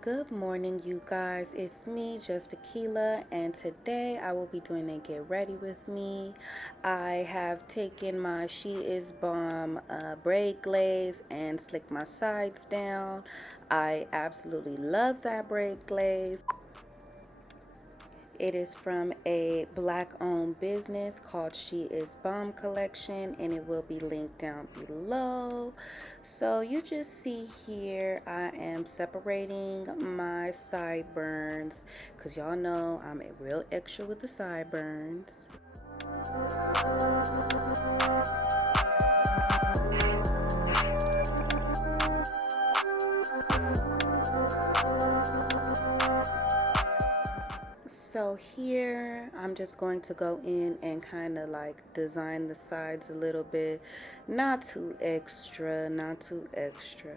Good morning, you guys. It's me, justakila, and today I will be doing a get ready with me. I have taken my She Is Bomb braid glaze and slicked my sides down. I absolutely love that braid glaze. It is from a black-owned business called She Is Bomb Collection, and it will be linked down below. So you just see here, I am separating my sideburns because y'all know I'm a real extra with the sideburns. So here I'm just going to go in and kind of like design the sides a little bit. Not too extra, not too extra.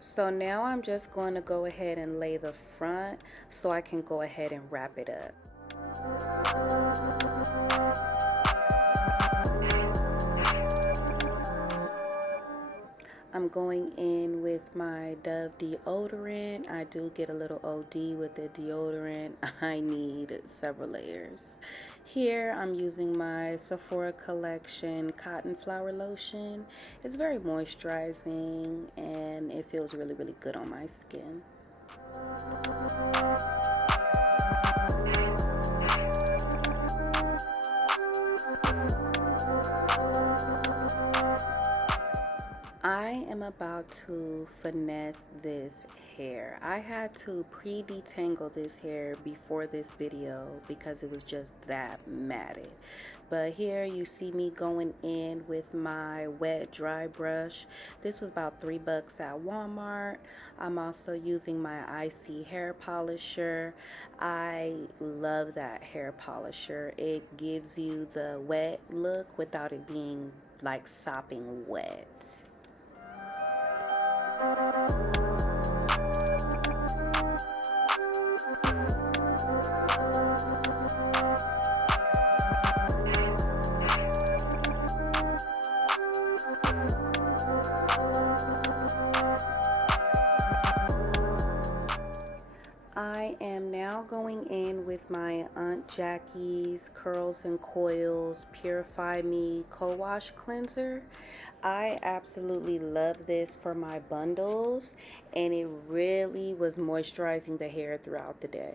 So now I'm just going to go ahead and lay the front so I can go ahead and wrap it up. I'm going in with my Dove deodorant. I do get a little OD with the deodorant. I need several layers. Here I'm using my Sephora collection cotton flower lotion. It's very moisturizing and it feels really, really good on my skin. I am about to finesse this hair. I had to pre-detangle this hair before this video because it was just that matted. But here you see me going in with my wet dry brush. This was about $3 at Walmart. I'm also using my Icy hair polisher. I love that hair polisher. It gives you the wet look without it being like sopping wet. I am now going in with my Aunt Jackie's Curls and Coils Purify Me Co-Wash Cleanser. I absolutely love this for my bundles, and it really was moisturizing the hair throughout the day.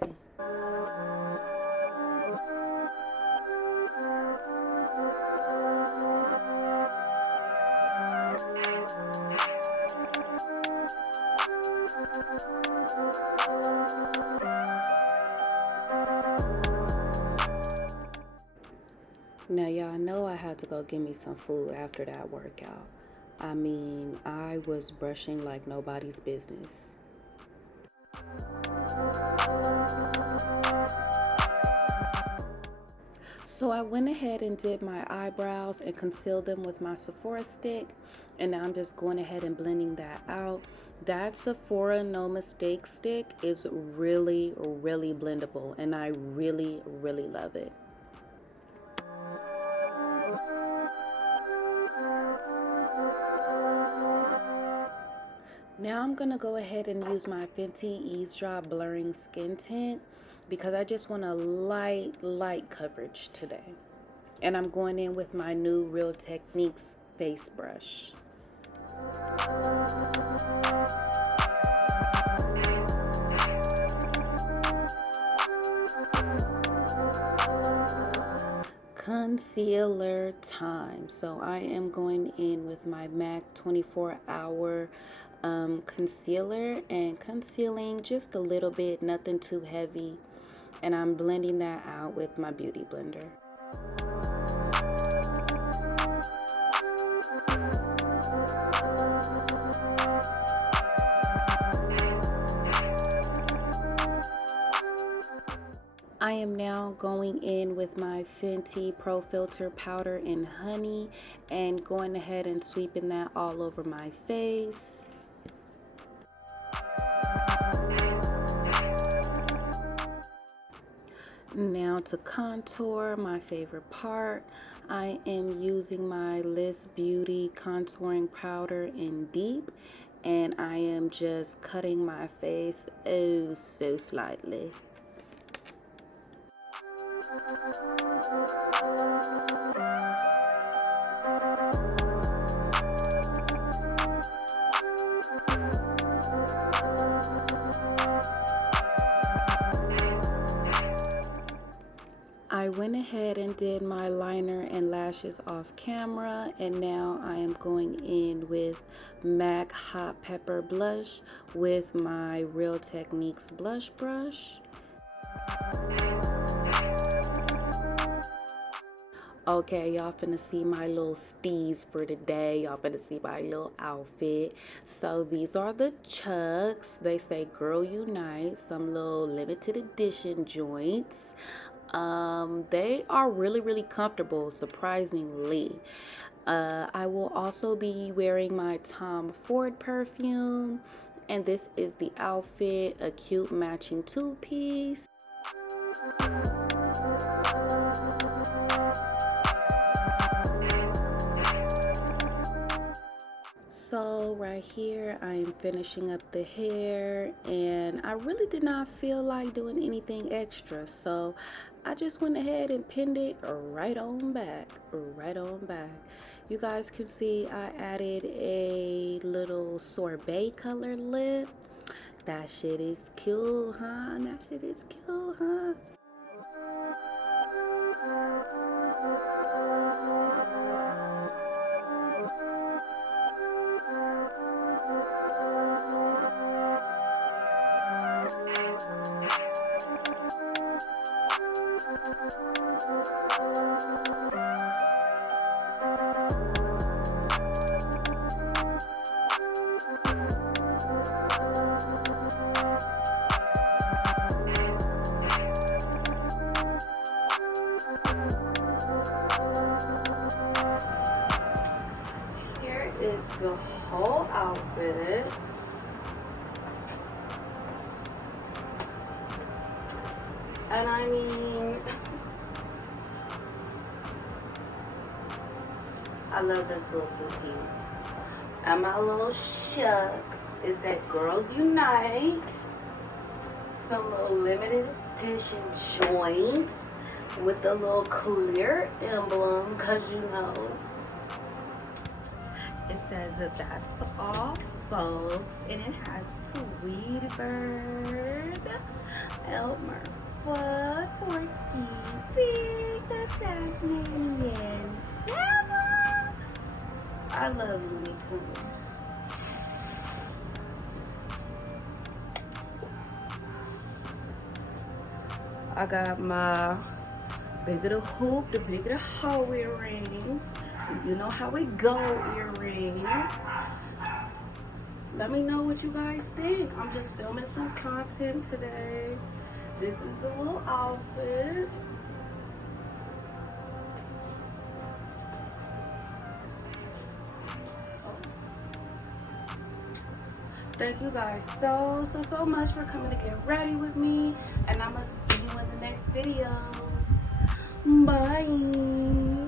Now y'all know I had to go get me some food after that workout. I mean, I was brushing like nobody's business. So I went ahead and did my eyebrows and concealed them with my Sephora stick. And now I'm just going ahead and blending that out. That Sephora No Mistake stick is really, really blendable. And I really, really love it. Now I'm going to go ahead and use my Fenty Ease Drop Blurring Skin Tint because I just want a light coverage today. And I'm going in with my new Real Techniques face brush. concealer time. So I am going in with my MAC 24-hour concealer and concealing just a little bit, nothing too heavy, and I'm blending that out with my beauty blender. I am now going in with my Fenty Pro Filter powder in honey and going ahead and sweeping that all over my face. Now to contour, my favorite part, I am using my Liss Beauty contouring powder in deep, and I am just cutting my face oh so slightly. I went ahead and did my liner and lashes off camera, and now I am going in with MAC Hot Pepper Blush with my Real Techniques blush brush. Okay, y'all finna see my little steez for today. Y'all finna see my little outfit. So these are the Chucks. They say Girl Unite, some little limited edition joints. They are really comfortable, surprisingly. I will also be wearing my Tom Ford perfume, and this is the outfit, a cute matching two-piece. So right here I am finishing up the hair, and I really did not feel like doing anything extra, so I just went ahead and pinned it right on back. You guys can see I added a little sorbet color lip. That shit is cute, huh? Here is the whole outfit. And I mean, I love this little two-piece. And my little shucks is at Girls Unite. Some little limited edition joints with a little clear emblem, cause you know it says that that's all, folks, and it has Tweedbird, Elmer Fudd, Porky Pig, the Tasmanian Devil. I love Looney Tunes. I got my bigger the hoop, the bigger the hoe earrings. You know how we go, earrings. Let me know what you guys think. I'm just filming some content today. This is the little outfit. Thank you guys so much for coming to get ready with me, and I'm gonna see you in the next videos. Bye.